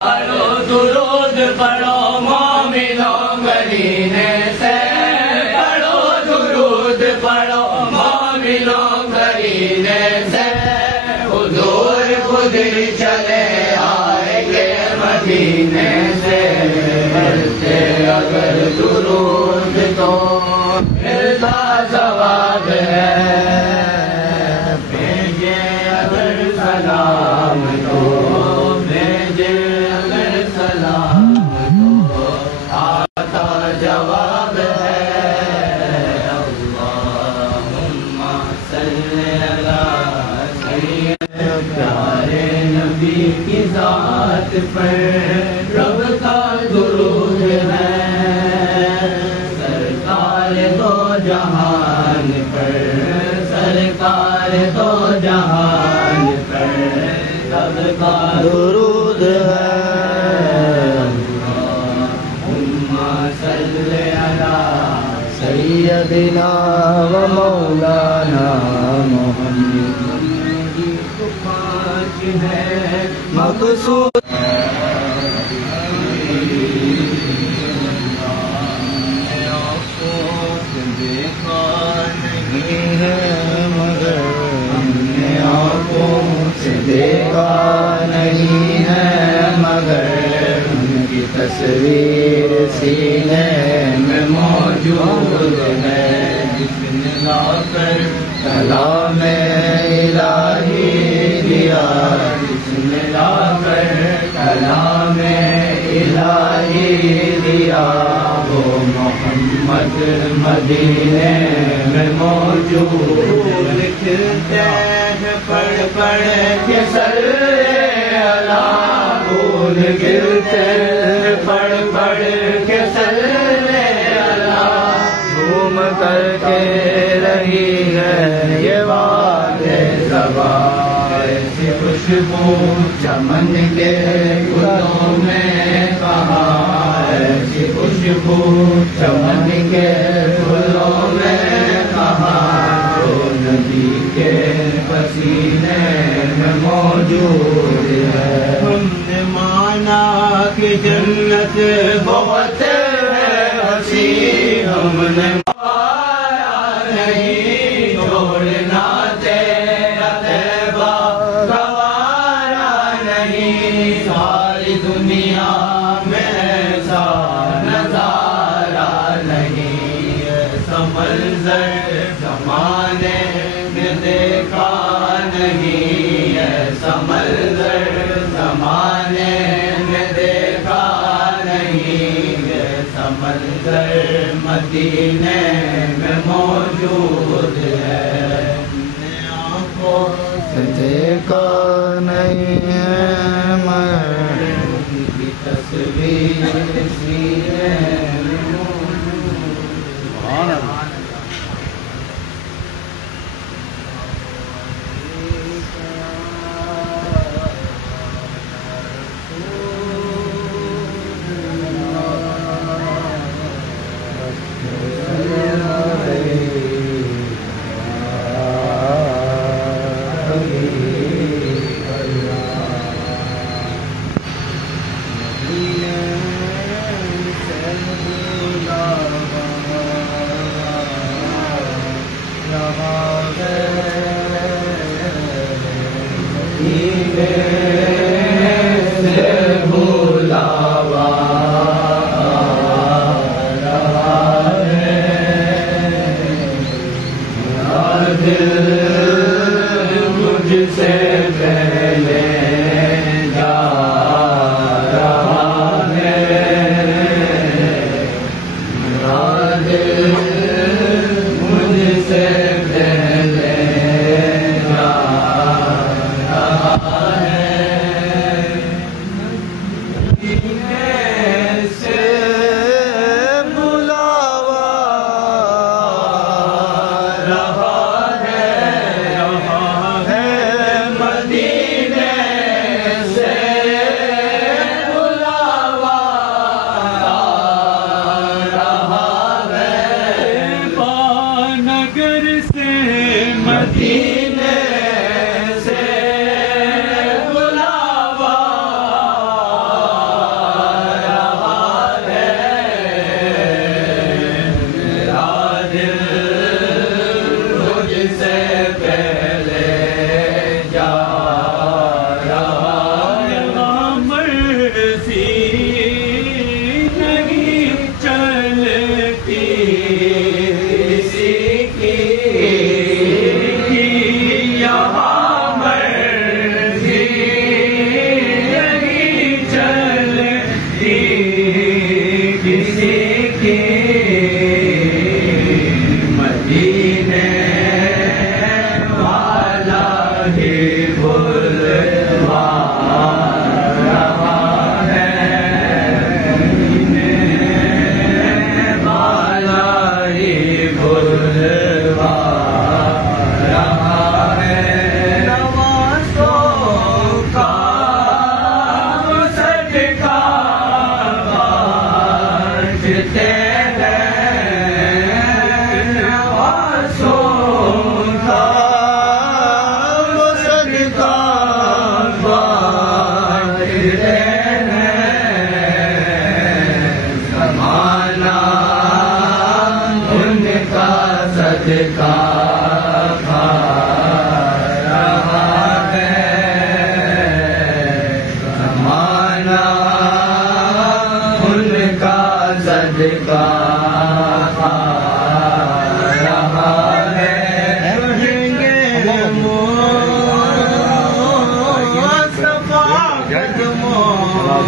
پڑھو درود پڑھو مومنوں مدینے سے، پڑھو درود پڑھو مومنوں مدینے سے، حضور خود ہی چلے آئیں گے مدینے سے، پڑھتے اگر درود تو ملتا ثواب ہے، بھیجے اگر سلام تو جواب ہے، اللہم صلی علی سیدنا پیارے نبی کی ذات پر رب کا درود ہے، سرکار دو جہان پر، سرکار دو جہان پر رب کا درود ہے، سیدنا و مولانا محمد کی پاک ہے مقصود، دیکھا نہیں ہے مگر ہم نے آنکھوں سے دیکھا نہیں ہے مگر ان کی تصویر سینے میں موجود ہے، جس نے لا کر کلام الہی دیا، جس نے لا کر کلام الہی دیا، وہ محمد مدینے میں موجود، لکھتے ہیں پڑھ پڑھ کے سر اللہ، پھول گرتے پڑھ پڑھ کے سر جھوم کر کے رہی ہے یہ بات زبان، ایسی خوشبو چمن کے گلوں میں کہاں، ایسی خوشبو چمن کے گلوں میں کہاں، جو نبی کے پسینے میں موجود ہے، ہم نے مانا کہ جنت بہت ہم نے پایا نہیں، چھوڑنا تیرا طیبہ گوارا نہیں، ساری دنیا میں ایسا نظارہ نہیں، ایسا منظر زمانے میں دیکھا نہیں، ایسا منظر زمانے میں دیکھا نہیں، ایسا منظر مدینے میں موجود ہے، اپنے آنکھوں سے دیکھا نہیں ہے مگر ان کی تصویر سینے میں موجود ہے۔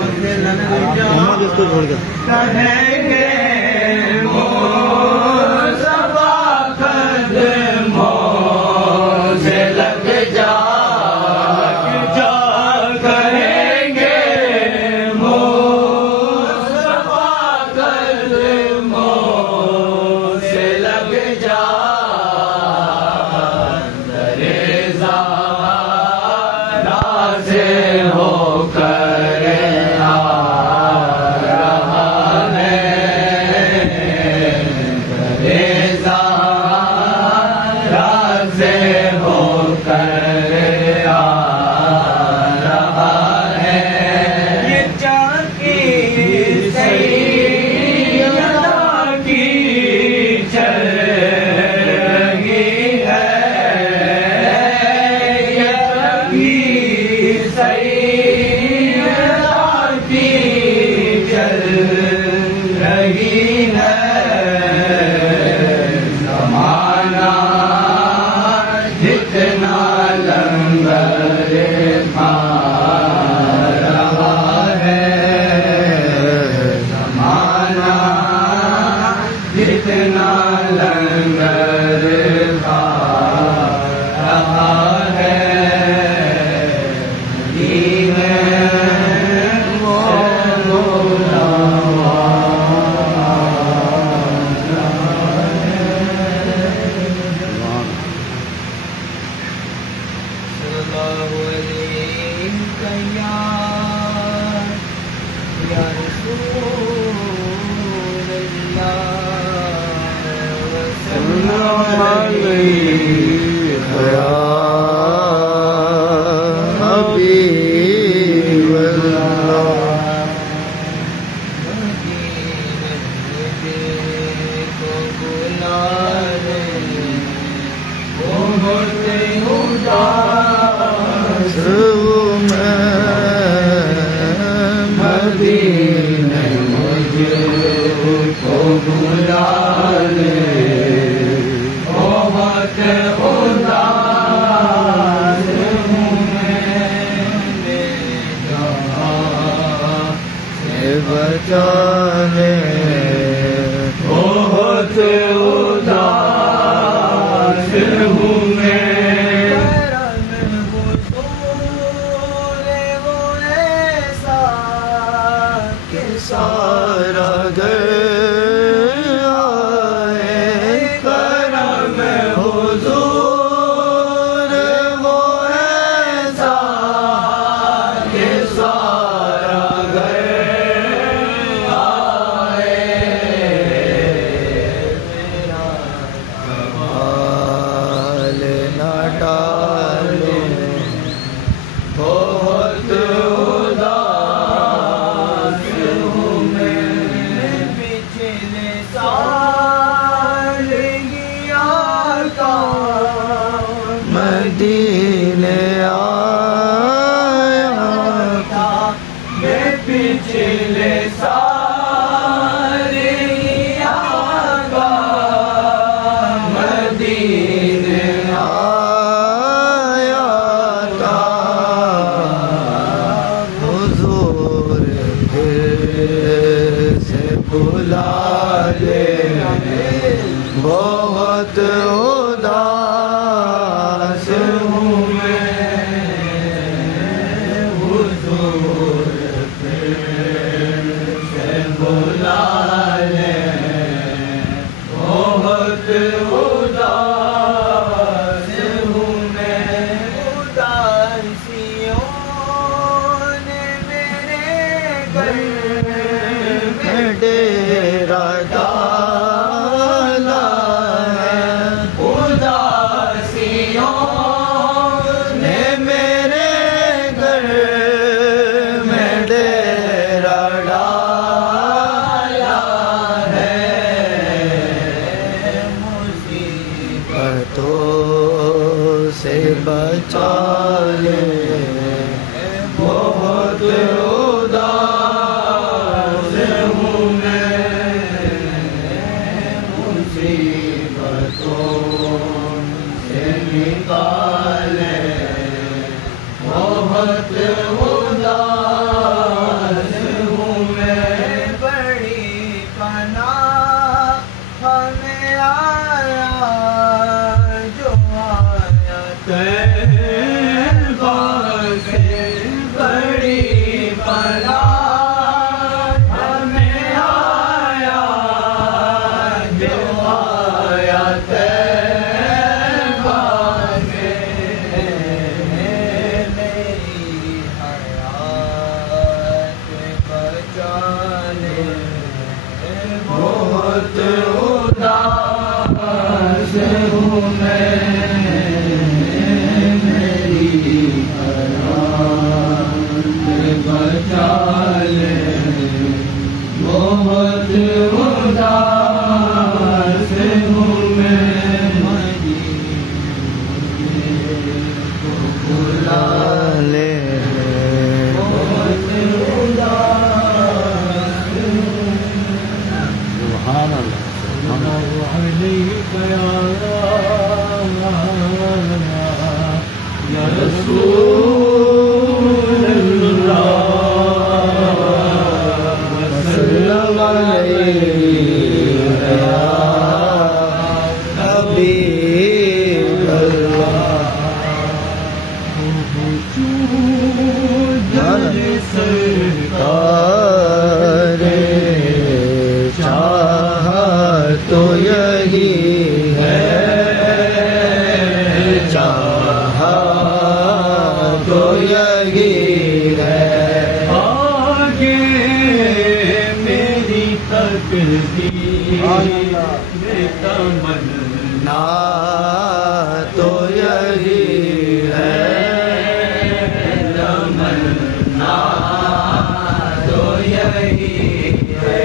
محمد اس کو چھوڑ کے کہیں گے لگ جا کہیں گے سے لگ جا دریزہ سے ہو کر آ رہا ہے دریزہ سے ہو کر آ رہا ہے یہ چاند کی سیدہ کی چل رہی ہے یہ چاند کی سیدہ کی چل رہی ہے زمانہ جتنا لنگر کھا رہا ہے زمانہ جتنا لنگر کھا رہا ہے بہت اداس ہوں میں سارا گھر آئے کرم حضور وہ ایسا کہ سارا گھر آئے میرا کمال نہ ڈالو بہت مدینے آیا تھا میں پچھلے سال آگا مدینے آیا تھا حضور پھر سے بلا لے بہت اداس ہوں میں حضور پھر سے بلا لے بہت اداس ہوں میں اداسیوں نے میرے گھر میں ڈیرا ڈالا ہے اداسیوں نے میرے گھر میں ڈیرا ڈالا ہے مصیبتوں سے بچا لے بہت اداس ہوں میں بہت اداس ہوں میں بلا لے بہت اداس سبحان اللہ علیک یا رسول اللہ وسلم علیک یا حبیب اللہ سرکار چاہت تو یہی ہے چاہت تو یہی ہے آگے میری تقدیر میں تمنا تو یہی ہے تمنا تو یہی ہے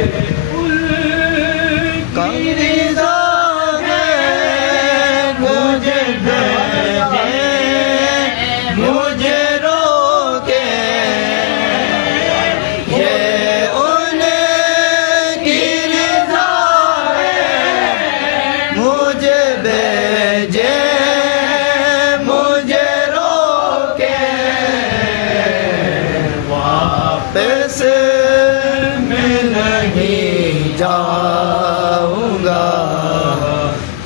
جاؤں گا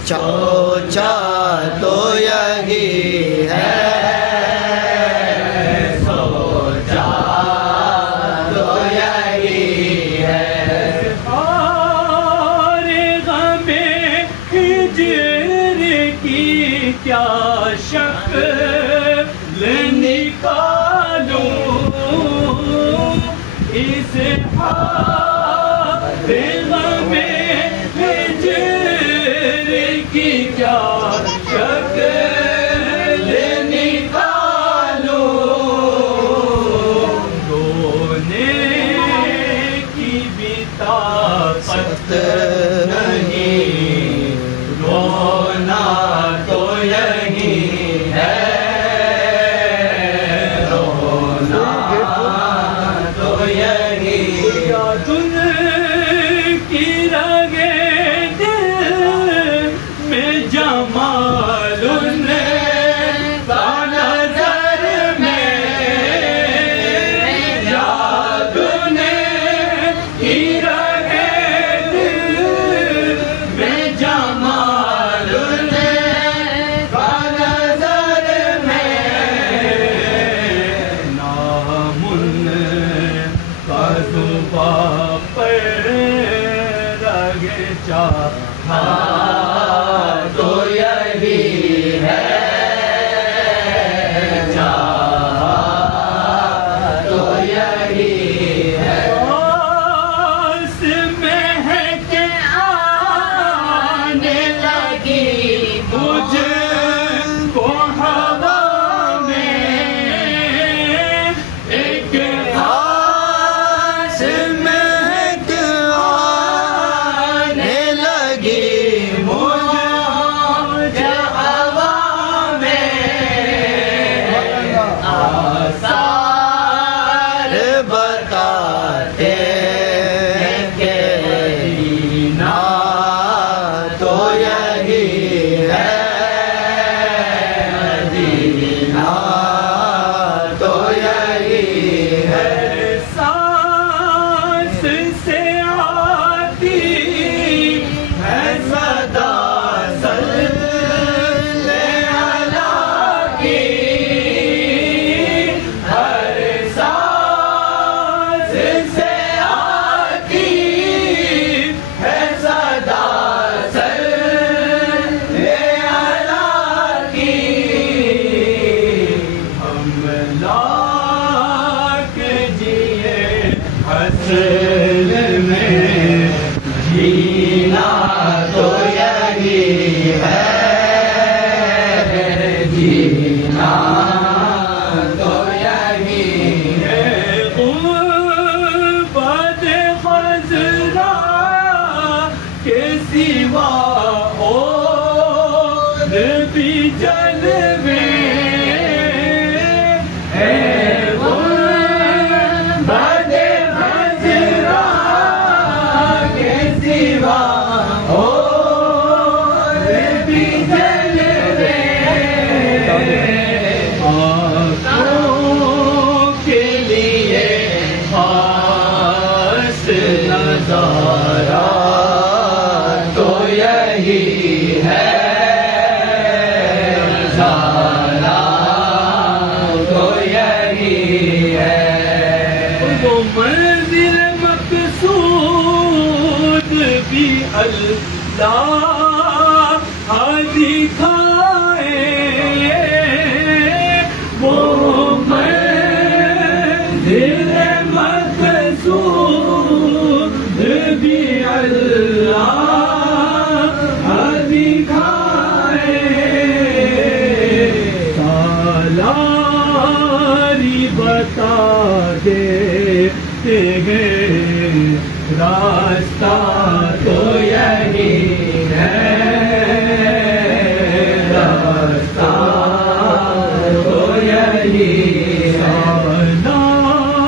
سوچا تو یہی ہے سوچا تو یہی ہے اور غم ہجر کی کیا شکل نکالوں اس غم ہجر کی کیا شکل نکالوں رونے کی بھی طاقت نہیں رونا تو یہی ہے رونا تو یہی تن کی رگے دل میں جمال کا نظر میں یاد کی رگے دل میں جمال کا نظر میں نام کا زباں پر چاہا تو یہی ہے چاہا تو یہی ہے اس مہک آنے لگی مجھ کو ہوا میں ایک خاص مہک بتاتے کہ مدینہ تو یہی ہے مدینہ تو یہی ہے سانس سے آتی ہے صدا صلی اللہ کی ہر سانس سے آتی ہے صدا صلی اللہ کی ہم لاکھ جیے حسن میں جینا تو یہی ہے جینا تو یہی ہے غربت خضرا سوا اور بھی جلوے تو یہی ہے نظارہ تو یہی ہے وہ منزل مقصود بھی اللہ دکھائے وہ منزل مقصود بھی اللہ دکھائے سالاری بتا دیتے ہیں راستہ تو یہی ہے راستہ تو یہی ہے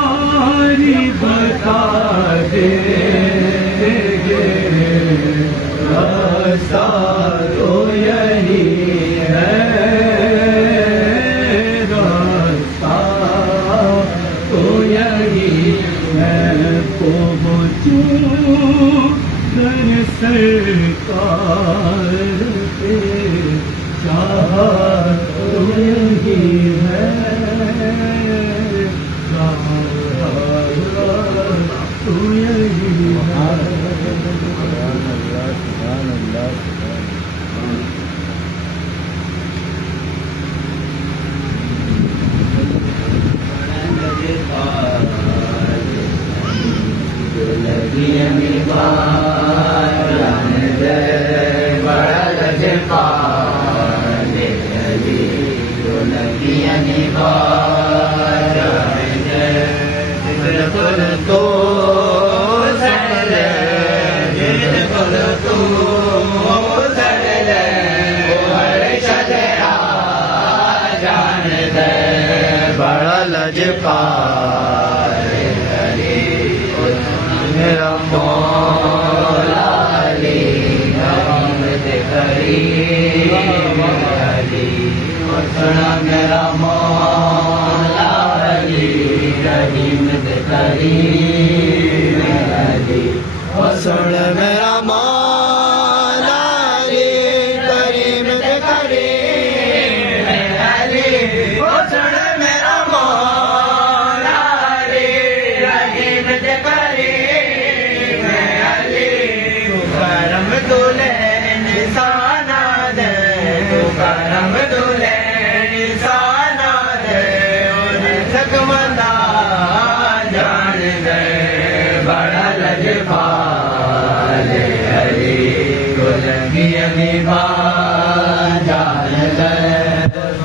سالاری بتا دیتے راستہ تو یہی ہے راستہ تو یہی ہے پہنچوں در سرکار پہ چاہت تو یہی ہے تو یہی ہے بڑا لجپال میرا مولا علی رحمت کریم علی سنا میرا مولا علی رحمت کریم علی سن میرا مولا علی کریم کریم علی سن میرا مولا علی رحمت کریم علی کرم دولے نسانہ دے کرم دولے نسانہ دے اور سکمندہ جان دے بڑا لجپال علی کو لگی ابھی جان دے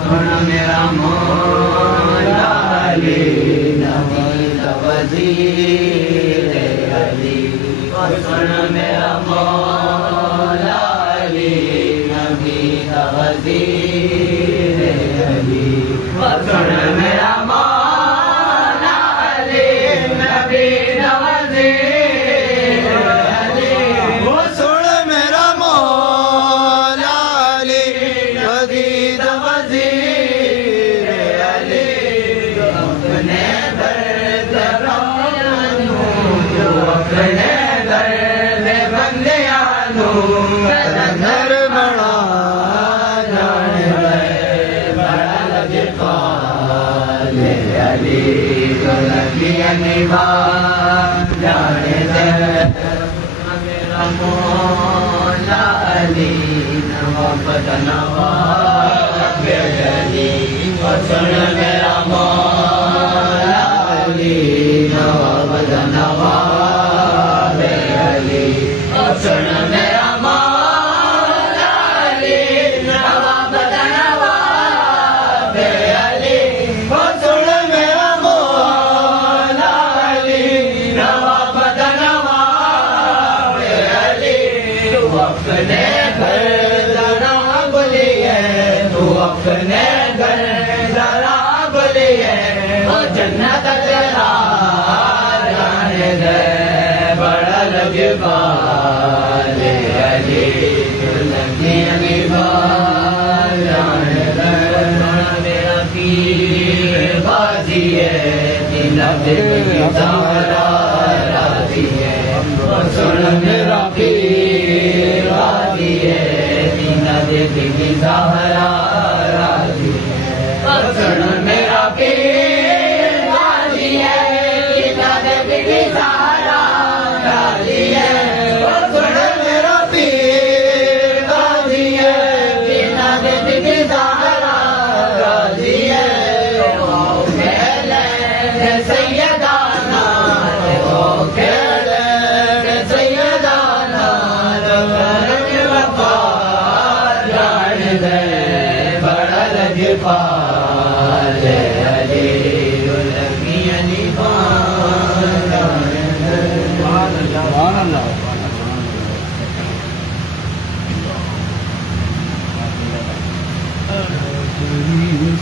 سن میرا مولا علی نبی وزیر علی سن میرا مولا علی نبی وزیر علی سن میرا مولا علی نبی وزیر علی سن میرا مولا علی نبی وزیر علی اپنے درد اپنے درد بندیانوں گھر بڑا جان بڑا لجپال علی کو لگی نبھان جانے دے میرا مولا علی نواب نواب علی سن میرا مولا علی نواب نواب علی سن میرا مولا علی نواب نواب علی سن میرا مولا علی نواب نواب علی اپنے نہ کچرا جانے دے بڑا لجپال علی دلہنیا نبھال جانے دے میرا پیر بازی ہے جنہ دل کی زہرا راضی ہے سن میرا پیر بازی ہے جنہ دل کی زہرا راضی ہے سن میرا پیر بازی ہے جنہ دل کی زہرا راضی ہے سن میرا پیر بازی ہے جنہ دل کی زہرا راضی ہے پال علی دلہنیا نبھال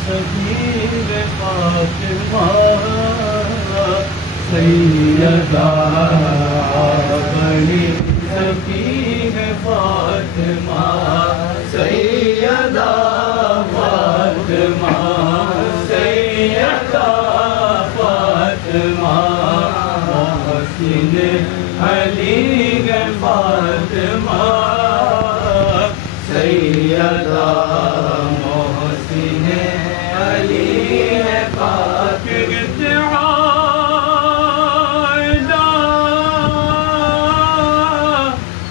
سبیل فاطمہ سیدہ بنی سبیل فاطمہ سیدہ فاطمہ سیدہ فاطمہ محسن علی فاطمہ سیدہ محسن علی پاک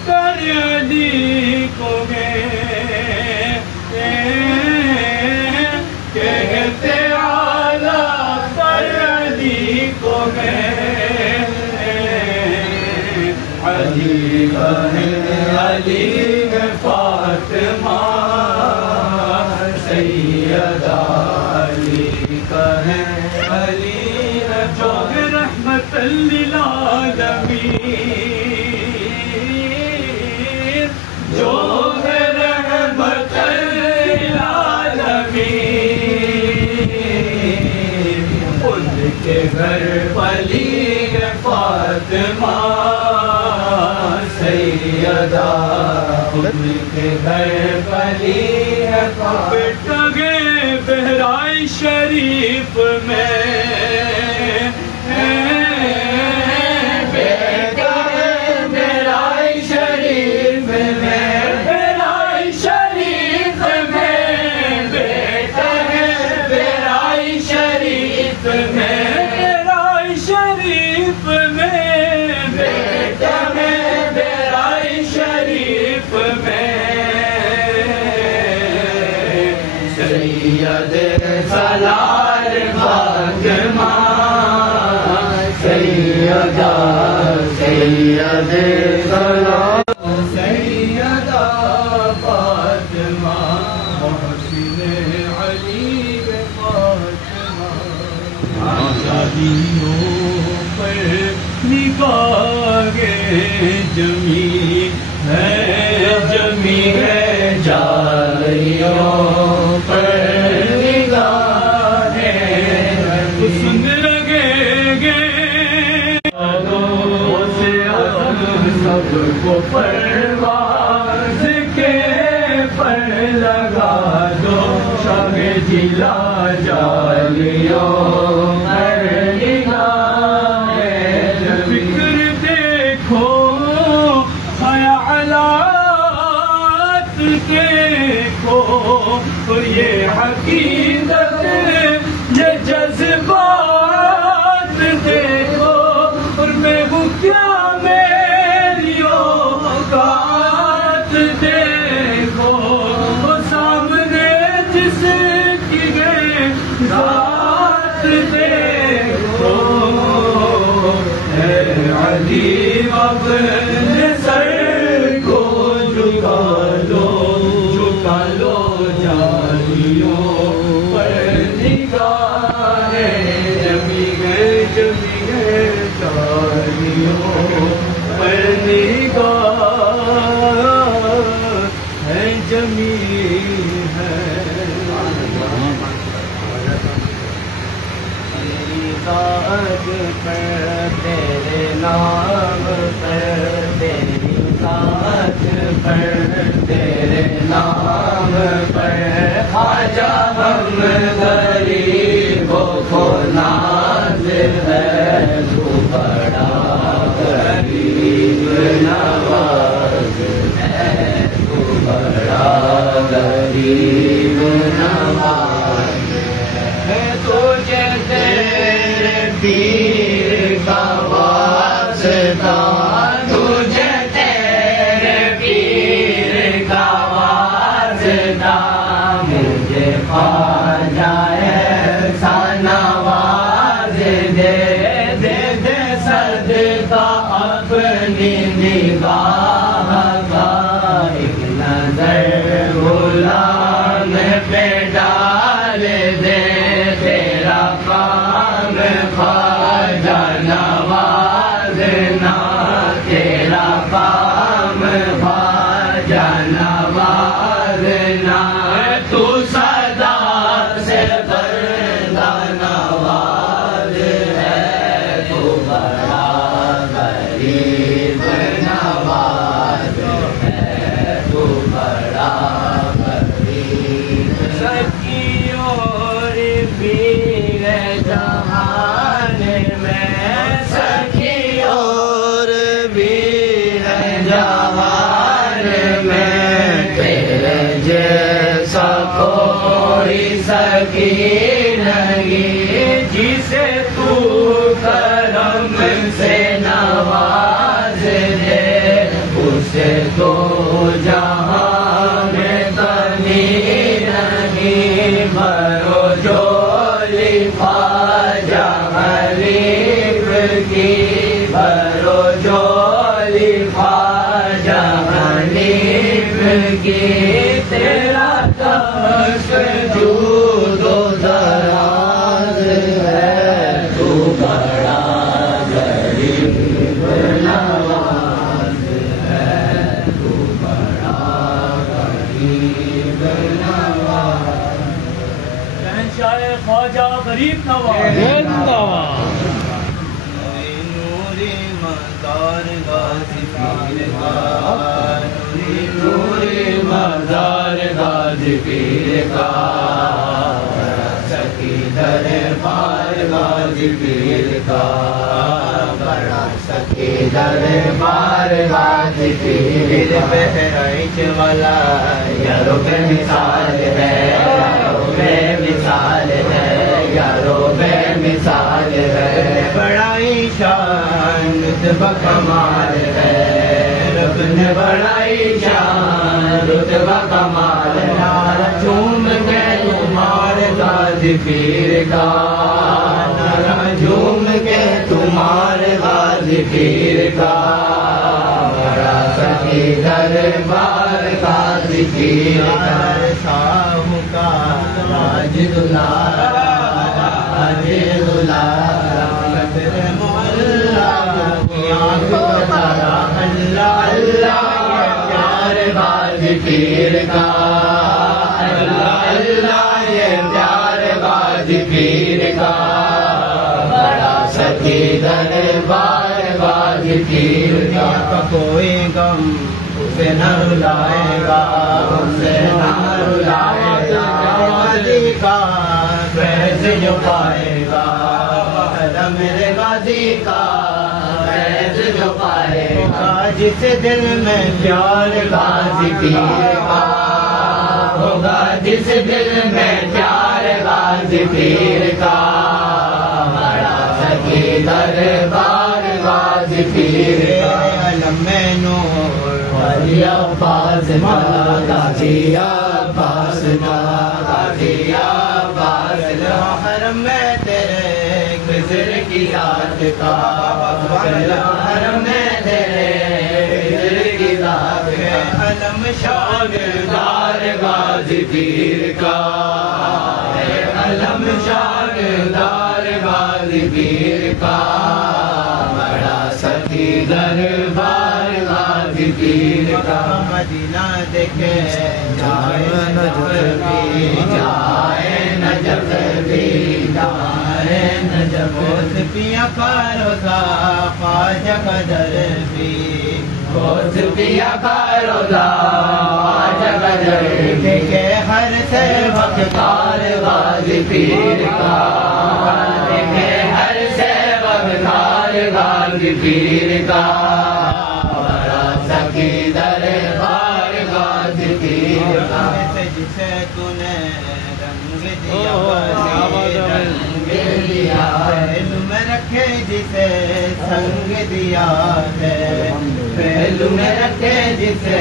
کر علی کو کہتے آلہ کر علی کو علی علی فاطمہ سیدہ علی کہیں علی جو رحمت للعالمین جو رحمت للعالمین ان کے گھر پلی فاطمہ سیدہ ان کے گھر پلی بیٹا گئے بہرائش شریف میں بیٹا گئے بہرائش شریف میں بہرائش شریف میں بیٹا گئے بہرائش شریف میں بہرائش شریف میں بیٹا گئے بہرائش شریف میں سید سلال فاطمہ سیدہ سید سلال سیدہ فاطمہ محسن علی فاطمہ شادیوں پر نگاہ جمی ہے جاریوں پر سن لگے گے سب کو پرواز کے پر لگا دو شب جلا جالیوں پر فکر دیکھو خیالات دیکھو اور یہ حقیقت یہ جذبات دیکھو اور میں وہ کیا میری اوقات دیکھو وہ سامنے جس کی گئے ذات دیکھو اے علی اپنے سر کو جھکا لو جالیوں پر نگاہ جمی گئے جالیوں پر نگاہ ہے جمی ہے پر تیرے نام پر تیری ذات پر تیرے نام پر خواجہ ہم غریبوں کو ناز ہے تو بڑا غریب نواز ہے تو بڑا غریب نواز ہے تجھے تیرے پیر کا واسطہ تجھے تیرے پیر کا واسطہ مجھے خواجہ ایسا نواز دے دے دے صدقہ اپنی نگاہ کا ایک نظر غلام پہ ڈال دے تیرا کام خواجہ نوازنا تیرا کام خواجہ نوازنا تو سدا سے بردہ نواز ہے تو بڑا غریب نواز ہے تو بڑا غریب سچی اور پیر جہان میں سچی اور پیر جہان میں تیرے جیسا کوئی سکی نہیں جسے تو کرم سے نواز دے اسے تو جہاں میں کمی نہیں بھرو جولی خواجہ غریب کی بھرو جولی خواجہ غریب کی تیرا کش جود و دراز ہے تو بڑا غریب نواز ہے تو بڑا غریب نواز شہنشاہ خواجہ غریب نواز نوری مزار غازی پیر کا نوری مزار غازی پیر کا سکی دربار غازی پیر کا بڑا سکی دربار غازی پیر بہرائچ والا یارو بے مثال ہے یارو بے مثال ہے یارو بے مثال ہے بڑائی شان رتبہ کمال ہے رب نے بڑائی شان رتبہ کمال ہے جھوم کے تمہارے غازی پیر کا جھوم کے تمہارے غازی پیر کا بڑا سخی دربار غازی پیر کا شاہ کا راج دلارا راج دلارا اللہ اللہ پیار غازی پیر کا اللہ اللہ یہ پیار غازی پیر کا بڑا سخی دربار غازی پیر کا کوئی غم اسے نہ رلائے گا اسے نہ رلائے گا غازی کا فیض جو پائے گا میرے غازی کا فیض جو پائے گا جس دل میں پیار غازی پیر کا ہوگا جس دل میں پیار غازی پیر کا بڑا سخی دربار غازی پیر کا علم میں نور غازی عباس کا غازی عباس کا غازی عباس کا حرم میں تیرے خضر کی ذات کا حرم میں تیرے خضر کی ذات کا علم شاگردار غازی پیر کا علم شاگردار غازی پیر کا بڑا سخی دربار غازی پیر کا مدینہ دیکھے جائے نجف بھی جائے نجف بھی جائے نجف غوث پیا کا روزہ خواجہ کا در پی غوث پیا کا روزہ خواجہ کا در پی کہ ہر سے وقتار غازی پیر کا کہ ہر سے وقتار غازی پیر کا بڑا سخی دربار غازی پیر کا جسے تو نے رنگ دیا پہلو میں رکھے جسے سنگ دیا ہے پہلو میں رکھے جسے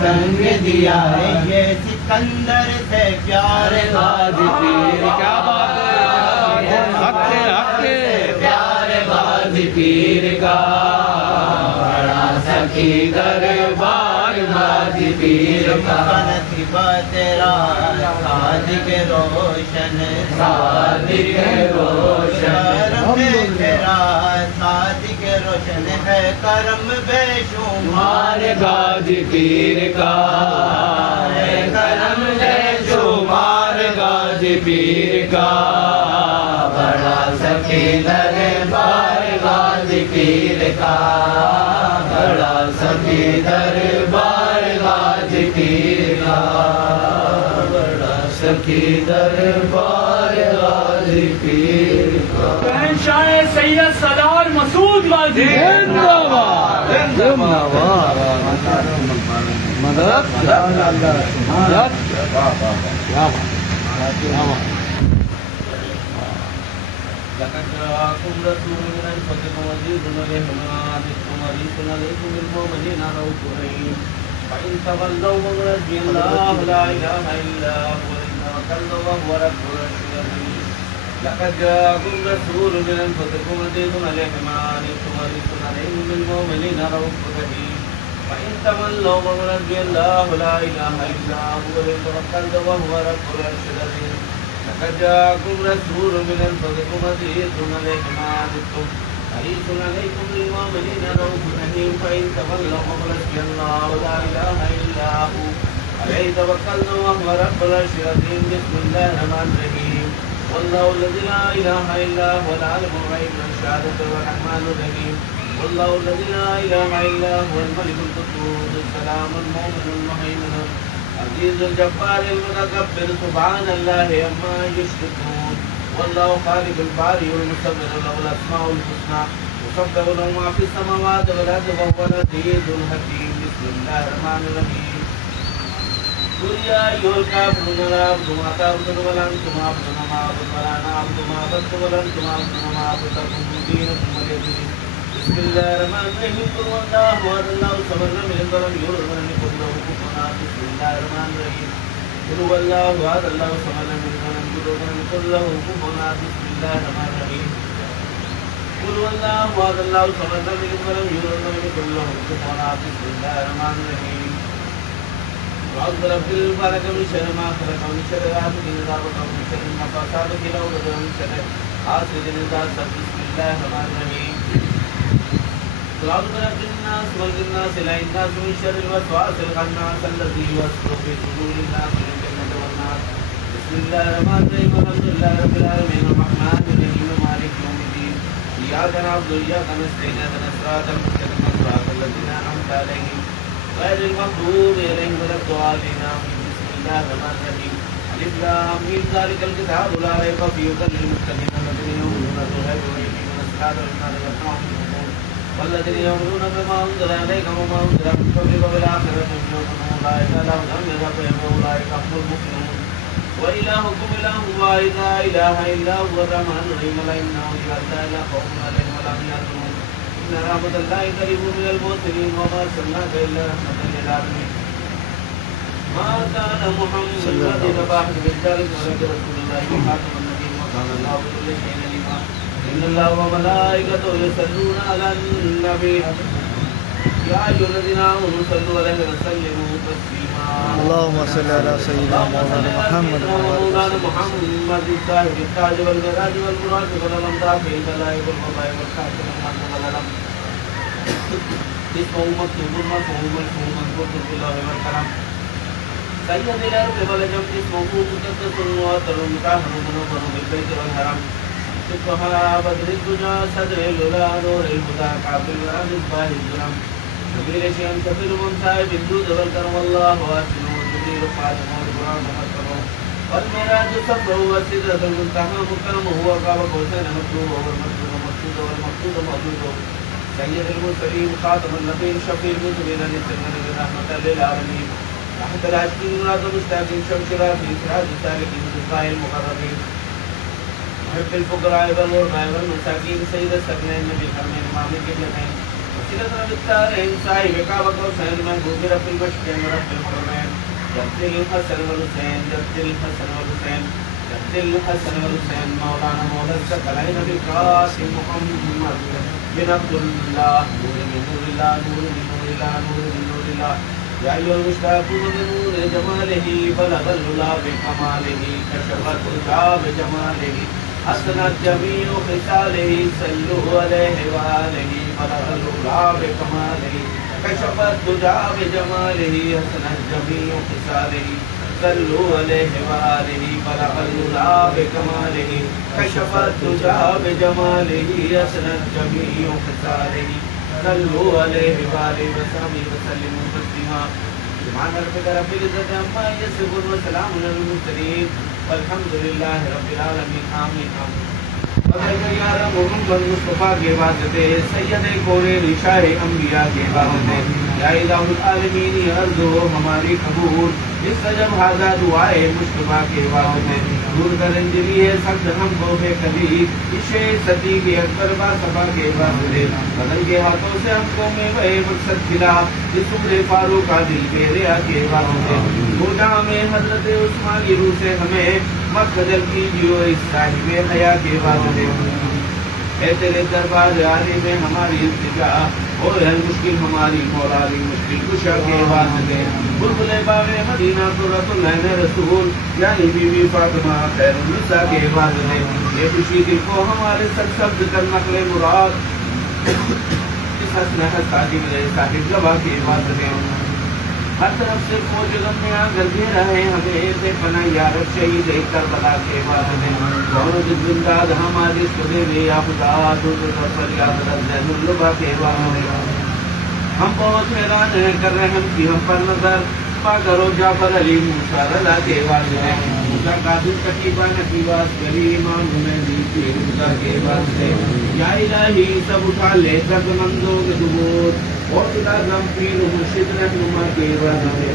سنگ دیا ہے یہ سکندر سے پیار غازی پیر کیا بات ہے پیار غازی پیر کا بڑا سخی دربار غازی پیر کا نصیب تیرا صادق روشن صادق روشن تیرا صادق روشن ہے کرم بے شمار غازی پیر کا ہے کرم بے شمار غازی پیر کا بڑا سخی دربار غازی پیر کا بڑا سخی دربار غازی پیر کا بڑا سخی دربار غازی پیر کا شاہ سید سردار مسعود غازی لقد جاءكم رسول من انفسكم عزيز عليكم ما عنتم حريص عليكم بالمؤمنين رؤوف رحيم فإن تولوا فقل حسبي الله لا إله إلا هو عليه توكلت وهو رب العرش العظيم لقد جاءكم رسول من انفسكم عزيز عليكم ما عنتم حريص عليكم بالمؤمنين رؤوف رحيم فإن تولوا فقل حسبي الله لا إله إلا هو عليه توكلت وهو رب العرش العظيم لقد جاءكم رسول من انفسكم عزيز عليه ما عنتم حريص عليكم بالمؤمنين رؤوف رحيم فإن تولوا فقل حسبي الله لا إله إلا هو عليه توكلت وهو رب العرش العظيم بسم الله الرحمن الرحيم والله الذي لا إله إلا هو العالم الغيب والشهادة والرحمن الرحيم والله الذي لا إله إلا هو الملك القدوس السلام المؤمن المهيمن العزيز الجبار المتكبر سبحان الله عما يشركون والله خالق الباري والمصور له الأسماء الحسنى يسبح له ما في السماوات والأرض وهو العزيز الحكيم بسم الله الرحمن الرحيم قل يا أيها الكافرون لا أعبد ما تعبدون ولا أنتم عابدون ما أعبد ولا أنا أعبد ما عبدتم ولا أنتم عابدون ما أعبد لكم دينكم ولي دين بسم الله الرحمن الرحيم قل هو الله أحد الله الصمد لم يلد ولم يولد ولم يكن له كفوا أحد بسم الله الرحمن الرحيم قل هو الله أحد الله الصمد لم يلد ولم يولد ولم يكن له كفوا أحد بسم الله الرحمن الرحيم قل هو الله أحد الله الصمد لم يلد ولم يولد ولم يكن له كفوا أحد بسم الله الرحمن الرحيم أعوذ برب الفلق من شر ما خلق ومن شر غاسق إذا وقب ومن شر النفاثات في العقد ومن شر حاسد إذا حسد بسم الله الرحمن الرحيم أعوذ برب الناس ملك الناس إله الناس من شر الوسواس الخناس الذي يوسوس في صدور الناس من الجنة والنار بسم الله الرحمن الرحيم الحمد لله رب العالمين الرحمن الرحيم مالك يوم الدين إياك نعبد وإياك نستعين اهدنا الصراط المستقيم صراط الذين أنعمت عليهم غير المغضوب عليهم ولا الضالين بسم الله الرحمن الرحيم ألف لام ميم ذلك الكتاب لا ريب فيه هدى للمتقين الذين يؤمنون بالغيب ويقيمون الصلاة ومما رزقناهم ينفقون والذين يؤمنون بما أنزل إليك وما أنزل من قبلك وبالآخرة هم يوقنون أولئك لهم أجر ربهم وأولئك هم المفلحون وإلهكم إله واحد لا إله إلا هو الرحمن الرحيم لا إنه إلا إلا خوف عليهم ولا هم يحزنون إن رحمة الله قريب من المحسنين وما أرسلناك إلا رحمة للعالمين ما كان محمد أبا أحد من ذلك ولكن رسول الله وخاتم النبيين وكان الله بكل شيء عليما إن الله وملائكته يصلون على النبي يا أيها الذين آمنوا صلوا عليه وسلموا تسليما اللهم صل على سيدنا مولانا محمد مولانا محمد صاحب التاج والمراج والبراج والأمطار في البلاء والوباء والخاتم والمن والألم اسمه مكتوب مرفوع مرفوع منقول بالله والكرم سيد الأرض والجم اسمه مقدس وأطهر مطهر منور بالبيت والحرم الضحى بدر الدجى صدر العلا نور الهدى كعب الورى مصباح الظلام نبيل شيئا كفر منتهى بالجود والكرم الله واسع والجليل خاتم والقرآن محكم والميراج صفه والسدرة المنتهى مكرم هو قاب قوسين مكتوب والمكتوب مقصود والمقصود موجود سيد المرسلين خاتم النبيين شفيع المذنبين للسلمين برحمة للعالمين تحت العاشقين مراد المستقيم شمشرا في سراج السالكين بالله المقربين محب الفقراء والغرباء والمساكين سيد السكنين نبي الحرمين امام القبلتين وسيلتنا بالتارين صاحب كعب قوسين محبوب رب المشرقين ورب الحرمين جد الحسن والحسين جد الحسن والحسين جد الحسن والحسين مولانا مولا الثقلين بالقاسم محمد بن عبد الله نور من نور الله نور من نور الله نور من نور الله يا أيها المشتاقون بنور جماله بلغ العلا بكماله كشف الدجى بجماله حسنت جميع خصاله صلوا عليه وآله بلغ العلا بكماله كشف الدجى بجماله حسنت جميع خصاله صلوا عليه وآله بلغ العلا بكماله كشف الدجى بجماله حسنت جميع خصاله صلوا عليه وآله وصحبه وسلموا تسليما سبحان ربك رب العزة عما يصفون وسلام على المرسلين والحمد لله رب العالمين آمين آمين محمد مصطفیٰ کے واسطے سید کونین شاہ انبیاء کے واسطے یا الہ العالمین عرض ہو ہماری قبول اس سجب حاضہ دعائے مصطفیٰ کے واسطے دور کرنجلی ہے سخت ہم کو بے کبھی عشے ستی کے اکبر با صفا کے واسطے بدل کے ہاتھوں سے ہم کو میں بے مقصد کھلا جسور فاروق عادل کے ریا کے واسطے گوجہ میں حضرت عثمان کی روح سے ہمیں مقدر کیجیو اس صاحب حیا کے واسطے اے تیرے دربار عالی میں ہماری التجا اور ہے مشکل ہماری موراری مشکل کشا کے واسطے بلبل باغ مدینہ قرۃ العین رسول یعنی بی بی فاطمہ خیر النساء کے واسطے یہ خوشی دل کو ہمارے سب سبز کر نقل مراد اس حسن صاحب صاحب لبا کے واسطے ہر طرف سے فوج غم میں آگر دے رہے ہمیں بے پناہ یا رب شہید کربلا کے واسطے دونوں زنداد ہمارے سنے میں یا خدا دونوں فریاد رب زین اللبا کے واسطے ہم بہت حیران ہیں کر رحم کی ہم پر نظر پا کرو جعفر علی موسیٰ رضا کے واسطے موسیٰ قادر تقیبہ نقیبات گری امام حمیدی کی خدا کے واسطے یا الہی سب اٹھا لے درد مندوں کے دبوت اور خدا غم پیر مرشد رہنما کے واسطے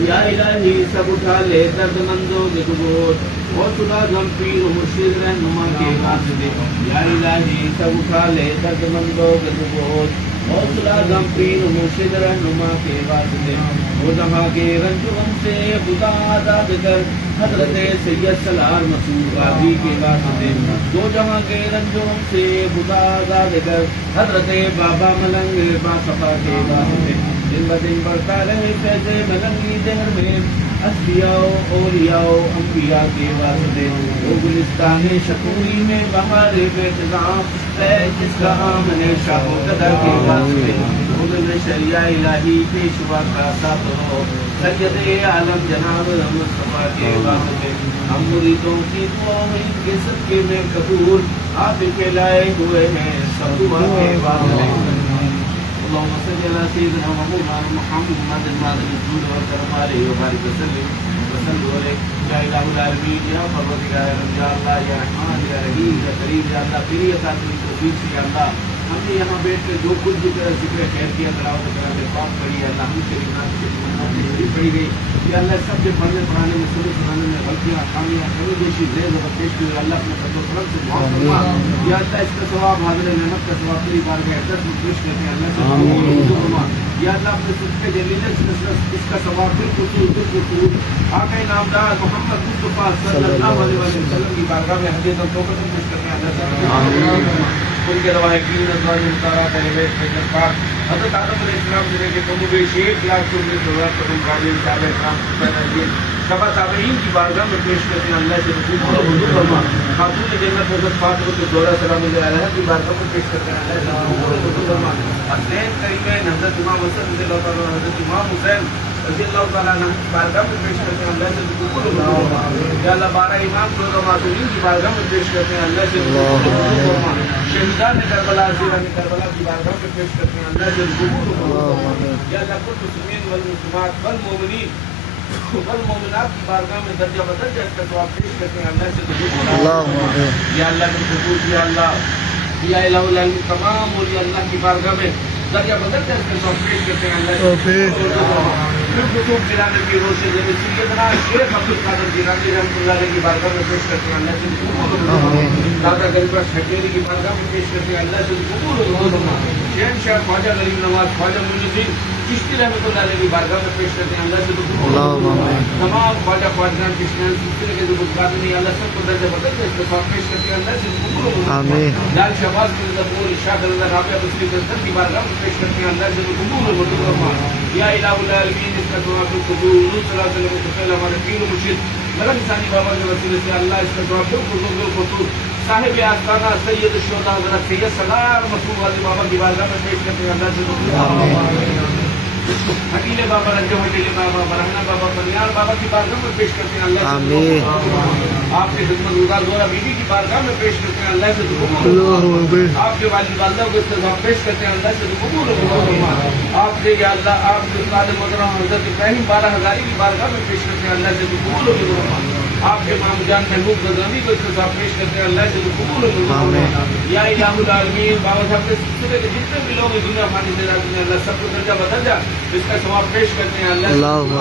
یا الہی سب اٹھا لے درد مندوں کے دبوت اور خدا غم پیر مرشد رہنما کے واسطے یا الہی سب اٹھا لے درد مندوں کے دبوت اور خدا غم پیر مرشد رہنما کے واسطے وہ جہاں کے رنجوم سے خدا آزاد کر حضرت سید سلار مسعود غازی کے واسطے دو جہاں کے رنجوم سے خدا آزاد کر حضرت بابا ملنگ باصفا کے واسطے دن بدن بڑھتا رہے فیض ملنگی دہر میں اصفیاء اولیاء انبیاء کے واسطے وہ گلستان شکوری میں بہار بیتزام جس کا آمن شاہ و قدر کے واسطے حضور شریعہ الہی پیشوا کا ساتھ ہو سید عالم جناب مصطفیٰ کے واسطے ہم مریدوں کی دعائیں کے صدقے میں قبول آپ کے لائے ہوئے ہیں سب دعا کے واسطے اللهم صل على سيدنا ومولانا محمد الماضي الجود والكرم عليه وبارك وسلم عليه يا اله العالمين يا پروردگار يا الله يا رحمان يا رحيم يا كريم يا الله پھر عطا کی توفیق سے یا اللہ ہم نے یہاں بیٹھ کر جو کچھ ذکر خیر کیا تلاوت کرتے پاک پڑھی ہے اللہ ہم سے پڑھی گئی یا اللہ سب سے پڑھنے پڑھانے میں سننے سنانے میں غلطیاں خامیاں کمی بیشی دیر وقت پیش کی اللہ اپنے فضل و کرم سے معاف فرما یا اللہ اس کا ثواب حاضر نعمت کا ثواب تیری بارگاہ عزت میں پیش کرتے ہیں اللہ سے فرما یا اللہ اپنے صدقے جلیلے سے اس کا ثواب بالخصوص آقا نامدار محمد مصطفیٰ صلی اللہ علیہ وسلم کی بارگاہ میں حدیث اور توبہ پیش کرتے ہیں اللہ سے ان کے رواحقین ازواج مطہرات اہل بیت میں پاک حضرت آدم علیہ السلام سے لے کے کم و بیش 1 لاکھ 19 ہزار قدم قابل صاحب اکرام پیدا کیے شفا تابعین کی بارگاہ میں پیش کرتے ہیں اللہ سے رسول فرما خاتون جنت حضرت فاطمہ الزہرا سلام اللہ علیہا کی بارگاہ میں پیش کرتے ہیں اللہ سے رسول فرما حسنین کریمین حضرت امام حسن رضی اللہ تعالیٰ حضرت امام حسین رضی اللہ تعالیٰ عنہ کی بارگاہ میں پیش کرتے ہیں اللہ سے رسول فرما یا اللہ 12 امام کو معصومین کی بارگاہ میں پیش کرتے ہیں اللہ سے رسول فرما شہیدان کربلا عزیزان کربلا کی بارگاہ میں پیش کرتے ہیں اللہ سے رسول فرما یا اللہ کل مسلمین والمسلمات والمؤمنین والمؤمنات کی بارگاہ میں درجہ بدرجہ اس کا ثواب پیش کرتے ہیں اللہ سے رسول یا اللہ کے حضور یا اللہ یا الہ العالمین تمام اولیاء اللہ کی بارگاہ میں درجہ بدرجہ اس کا ثواب پیش کرتے ہیں اللہ سے پھر خطوب جیلانی کی روح سے جب سیدنا شیخ عبدالقادر جیلانی رحمۃ اللہ علیہ کی بارگاہ میں پیش کرتے ہیں اللہ سے قبول دادا غریب شکیری کی بارگاہ میں پیش کرتے ہیں اللہ سے قبول شہنشاہ خواجہ غریب نواز خواجہ معین الدین چشتی رحمۃ اللہ علیہ کی بارگاہ میں پیش کرتے ہیں اللہ سے قبول تمام خواجہ خواجگان چشتیان سلسلے کے جو بزرگان اللہ سب کو درجہ بدرجہ اس کے ساتھ پیش کرتے ہیں اللہ سے قبول لال شہباز کی ظفور ارشاد اللہ رابعہ بصری گزدر کی بارگاہ میں پیش کرتے ہیں اللہ سے قبول یا الہ العالمین اس کا دعا کو قبول حضور صلی اللہ علیہ وسلم ہمارے پیر و مرشد ملک ثانی بابا کے وسیلے سے اللہ اس کا دعا کو قبول صاحب آستانہ سید الشہداء حضرت سید سردار مسعود غازی بابا کی بارگاہ میں پیش کرتے ہیں اللہ سے قبول حکیل بابا رنجو حکیل بابا برہنہ بابا بنیار بابا کی بارگاہ میں پیش کرتے ہیں اللہ سے آپ کے خدمت گزار زورا بی بی کی بارگاہ میں پیش کرتے ہیں اللہ سے قبول آپ کے والد والدہ کو استغفار پیش کرتے ہیں اللہ سے قبول آپ کے یا اللہ آپ کے استاد محترم حضرت ابراہیم بارہ ہزاری کی بارگاہ میں پیش کرتے ہیں اللہ سے قبول آپ کے مام جان محبوب غزنوی کو استغفار پیش کرتے ہیں اللہ سے قبول یا الہ العالمین بابا صاحب کے سلسلے کے جتنے بھی لوگ دنیا فانی سے جاتے ہیں اللہ سب کو درجہ بدرجہ اس کا ثواب پیش کرتے ہیں اللہ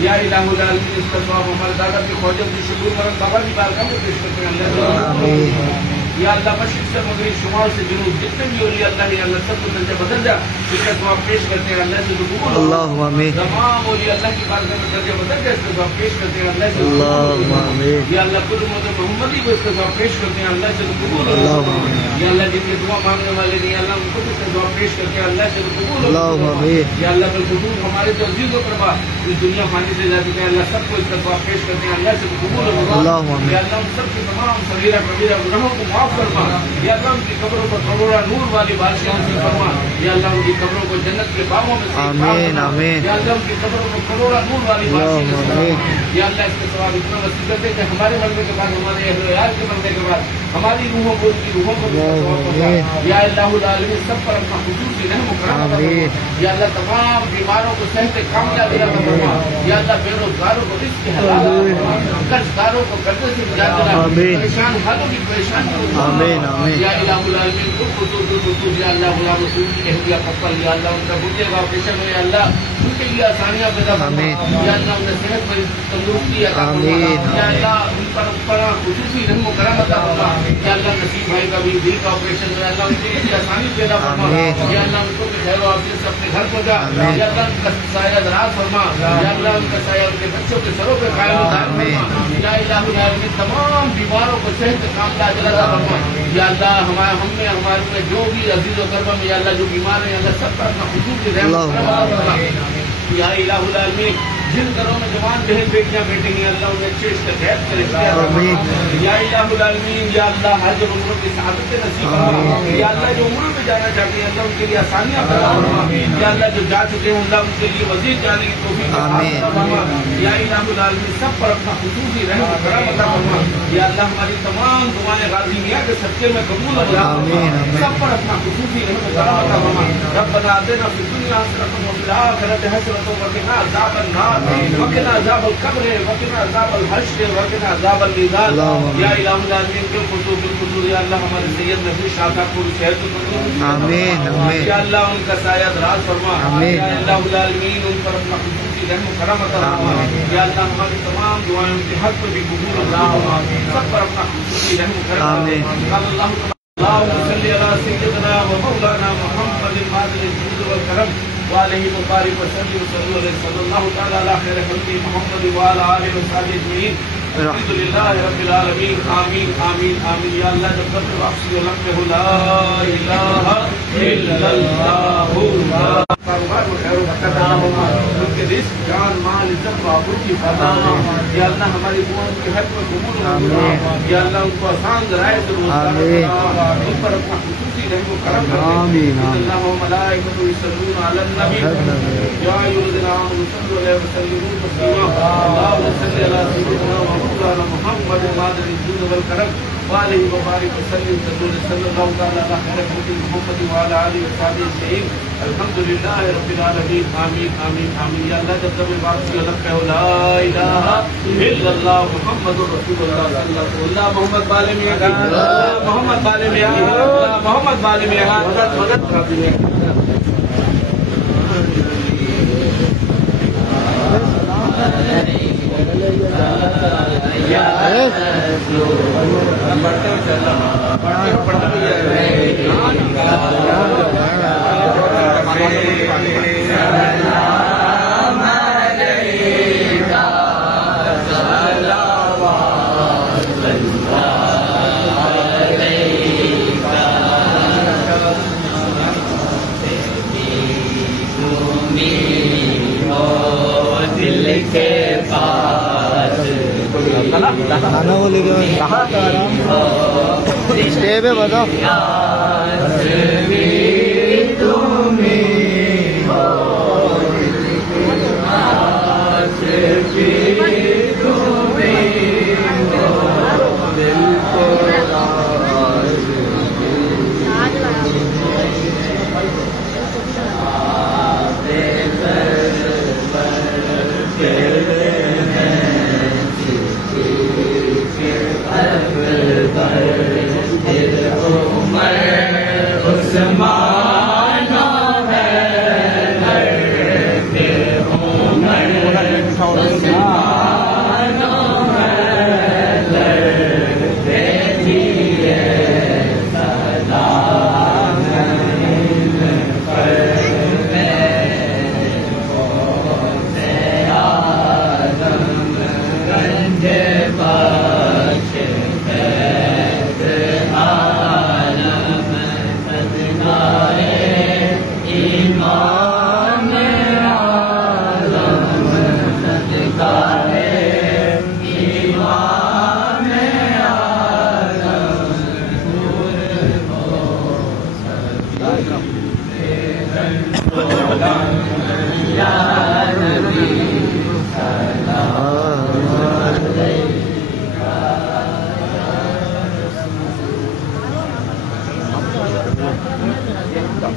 یا الہ العالمین اس کا ثواب ہمارے دادا کے خواجہ کی شکور مرم بابا کی بارگاہ میں پیش کرتے ہیں اللہ یا اللہ مشرق سے مغرب شمال سے جنوب جتنے بھی اولیاء اللہ یا اللہ سب کو درجہ بدرجہ اس کا ثواب پیش کرتے ہیں اللہ سے قبول تمام اولیاء اللہ کی بارگاہ میں درجہ بدرجہ اس کا ثواب پیش کرتے ہیں اللہ سے یا اللہ خود محمدی کو اس کا ثواب پیش کرتے ہیں اللہ سے قبول یا اللہ جن کے دعا مانگنے والے نہیں اللہ ان کو اس کا ثواب پیش کرتے ہیں اللہ سے قبول یا اللہ بالخصوص ہمارے جو عزیز و قربا اس دنیا فانی سے جاتے ہیں اللہ سب کو اس کا ثواب پیش کرتے ہیں اللہ سے قبول یا اللہ ان سب کے تمام صغیرہ کبیرہ گناہوں کو معاف فرما یا اللہ ان کی قبروں پر کروڑا نور والی بارشیں نصیب فرما یا اللہ ان کی قبروں کو جنت کے باغوں میں آمین آمین یا اللہ ان کی قبروں کو کروڑا نور والی بارشیں نصیب فرما یا اللہ اس کے ثواب اتنا وسیع کرتے ہیں کہ ہمارے مرنے کے بعد ہمارے اہل و عیال کے مرنے کے بعد ہماری روحوں کو ان کی روحوں کو یا اللہ العالمین سب پر اپنا خصوصی رحم و کرم فرما یا اللہ تمام بیماروں کو صحت کامیابی عطا فرما یا اللہ بے روزگاروں کو رزق حلال فرما قرض داروں کو قرضے سے نجات دلا پریشان حالوں کی پریشانی کو آمین آمین یا الہ العالمین کو خصوص یا اللہ غلام رسول کی اہلیہ پکڑ یا اللہ ان کا بجے کا آپریشن ہو یا اللہ ان کے لیے آسانیاں پیدا فرما یا اللہ انہیں صحت پر تندرستی عطا فرما یا اللہ ان پر خصوصی رحم و کرم عطا فرما یا اللہ نصیب بھائی کا بھی دل کا آپریشن ہو یا اللہ ان کے لیے آسانی پیدا فرما یا اللہ ان کو بھی خیر و عافیت سے اپنے گھر پہنچا یا اللہ ان کا سایہ دراز فرما یا اللہ ان کا سایہ ان کے بچوں کے سروں پہ قائم فرما یا الہ العالمین تمام بیماروں کو صحت کاملہ عطا فرما یا اللہ ہمارے میں جو بھی عزیز و کربا میں یا اللہ جو بیمار ہیں اللہ سب پر اپنا خصوصی رحم و کرم عطا فرما یا الہ العالمین جن گھروں میں جوان بہن بیٹیاں بیٹھے ہیں اللہ انہیں اچھے استقامت کرے یا الہ العالمین یا اللہ حج اور عمروں کی سعادت نصیب فرما یا اللہ جو عمروں میں جانا چاہتے ہیں اللہ ان کے لیے آسانیاں پیدا فرما یا اللہ جو جا چکے ہیں اللہ ان کے لیے مزید جانے کی توفیق عطا فرما یا الہ العالمین سب پر اپنا خصوصی رحم و کرم عطا فرما یا اللہ ہماری تمام دعائیں غازی میاں کے صدقے میں قبول فرما سب پر اپنا خصوصی رحم و کرم عطا فرما ربنا آتنا فی الدنیا حسنۃ وفی الآخرۃ حسنۃ وقنا عذاب النار وقنا عذاب القبر وقنا عذاب الحشر وقنا عذاب المیزان یا الہ العالمین بالخصوص یا اللہ ہمارے سید نبی شاہ صاحب کو صحت و آمین آمین یا اللہ ان کا سایہ دراز فرما یا الہ العالمین ان پر اپنا خصوصی رحم و کرم عطا فرما یا اللہ ہماری تمام دعائیں ان کے حق پر بھی قبول فرما سب پر اپنا خصوصی رحم و کرم آمین اللهم صل على سيدنا ومولانا محمد الفاضل الجود والكرم وعليه مبارك وسلم صلى الله تعالى على خير خلقه محمد وعلى اله وصحبه اجمعين الحمد لله رب العالمين آمين آمين آمين یا اللہ جب تک واپسی علم لا الہ الا اللہ کاروبار کو خیر و برکت عطا فرما کے رزق جان مال عزت بابو کی فضا یا اللہ ہماری دعاؤں کے حق میں قبول فرما یا اللہ ان کو آسان ذرائع سے روزگار عطا ان پر اپنا خصوصی رحم و کرم کر دے اللہ و ملائکۃ یصلون علی النبی یا ایھا الذین آمنوا صلوا علیہ وسلموا تسلیما اللهم صل علی سیدنا و مولانا محمد مادر الجود والکرم وآلہ وبارک وسلم صلی اللہ تعالی علی خیر خلق محمد وعلی آلہ وصحبہ اجمعین الحمد للہ رب العالمین آمین آمین آمین یا اللہ جب تمہیں بات کی الگ کہو لا الہ الا اللہ محمد رسول اللہ صلی اللہ علیہ وسلم محمد والے میاں محمد والے میاں محمد والے میاں مدد کر دیں کھانا وہ لے کے اسٹے پہ بتاؤ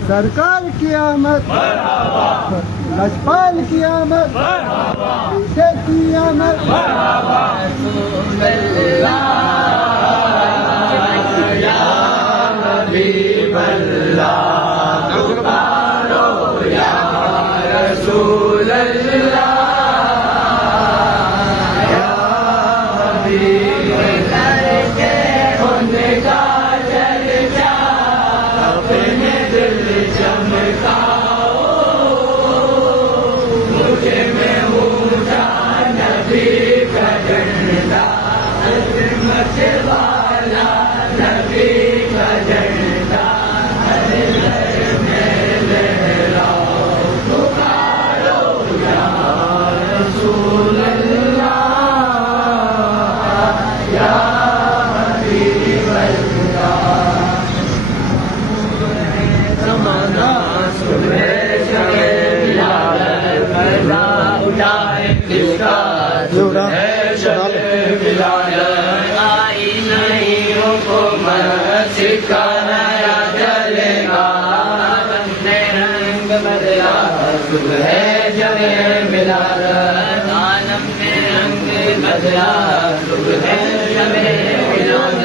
سرکار کی آمد لجپال کی آمد پیشے کی آمد یا حبیب اللہ پکارو یا رسول اللہ یا حبیب اللہ کے ان کا چرچا اپنے دل چمکاؤ مجھے میں اونچا نبی کا جھنڈا عظمت والا نبی کا جھنڈا ہر گھر میں لہراؤ پکارو یا رسول اللہ یا حبیب اللہ زمانہ صبح شبے بلال کرنا اٹھائے کس کا صبح شبے بلال آئی نہیں حکومت سکہ نیا چلے گا نے رنگ بدلا صبح شبے بلال عالم نے رنگ بدلا صبح شبے بلال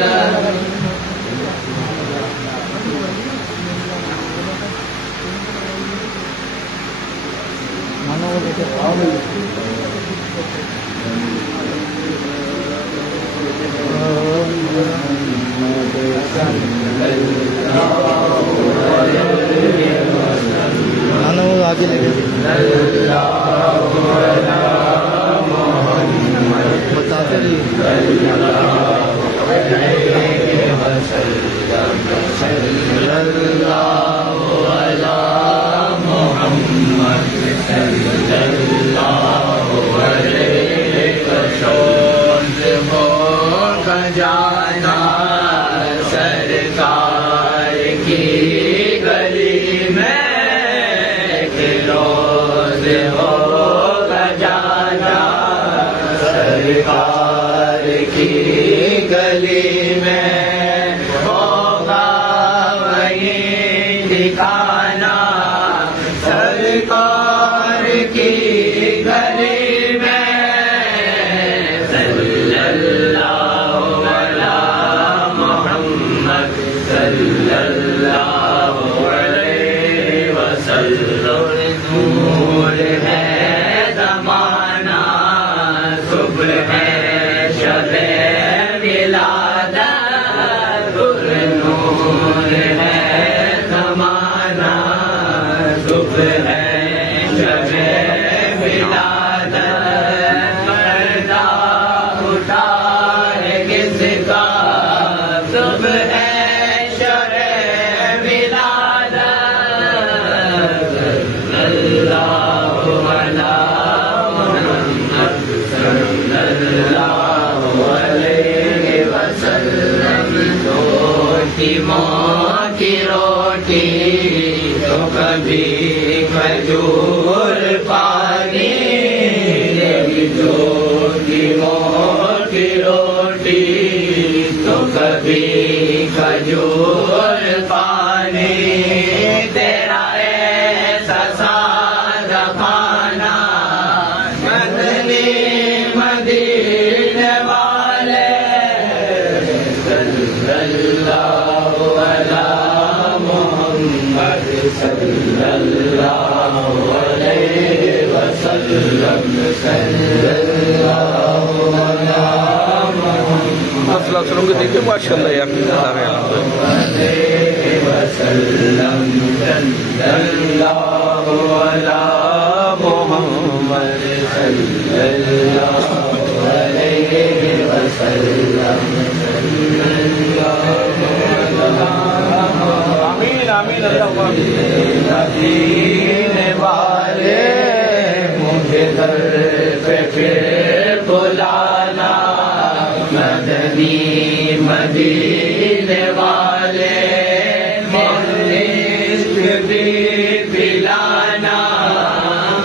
آگے لے گئے بتاتے محمد نور ہے زمانہ صبح ہے شب ولادت نور ہے زمانہ صبح ہے شب ولادت پردہ اٹھا ہے کس کا صبح ہے ماں کی روٹی تو کبھی کھجور پانی جو کی ماں کی روٹی تو کبھی کھجور پانی تیرا ایسا سادہ کھانا مدنی مدینے والے اللہ علی محمد صلی اللہ علیہ وسلم صلی اللہ علی محمد السلام علیکم دیکھیے ماشاء اللہ یار وسلم صلی اللہ علی محمد صلی اللہ علیہ وسلم آمین اللہ مدینے والے مجھے در پہ پھر بلانا مدنی مدینے والے عشق بھی پلانا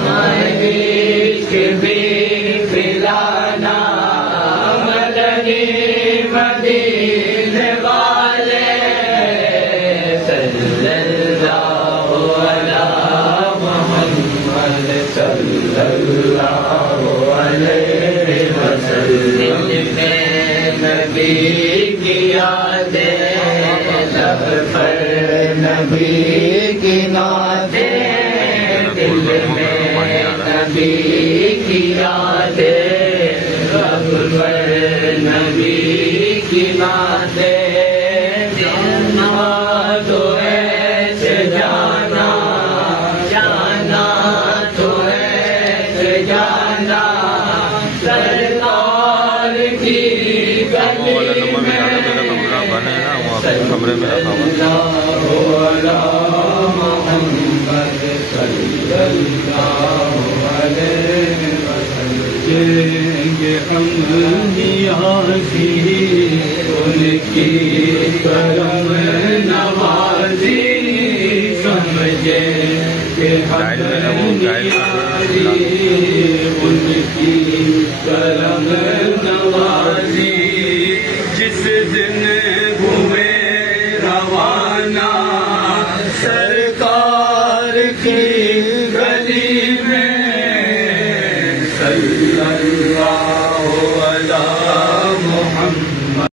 عشق بھی پلانا مدنی مدینے والے صلی اللہ علی محمد صلی اللہ علیہ وسلم نبی کی یادیں لب پر نبی کی نعتیں دل میں نبی کی یادیں لب پر نبی کی نعتیں جانا تو ایسے جانا جانا تو ایسے جانا سرکار کی گلی میں کمرے میں رکھا ہوا محمد صلی اللہ علیہ وسلم ہم نیازی ان کی کرم نوازی سمجھے کہ ہم نیازی ان کی کرم نوازی جس دن گھومے روانہ سرکار کی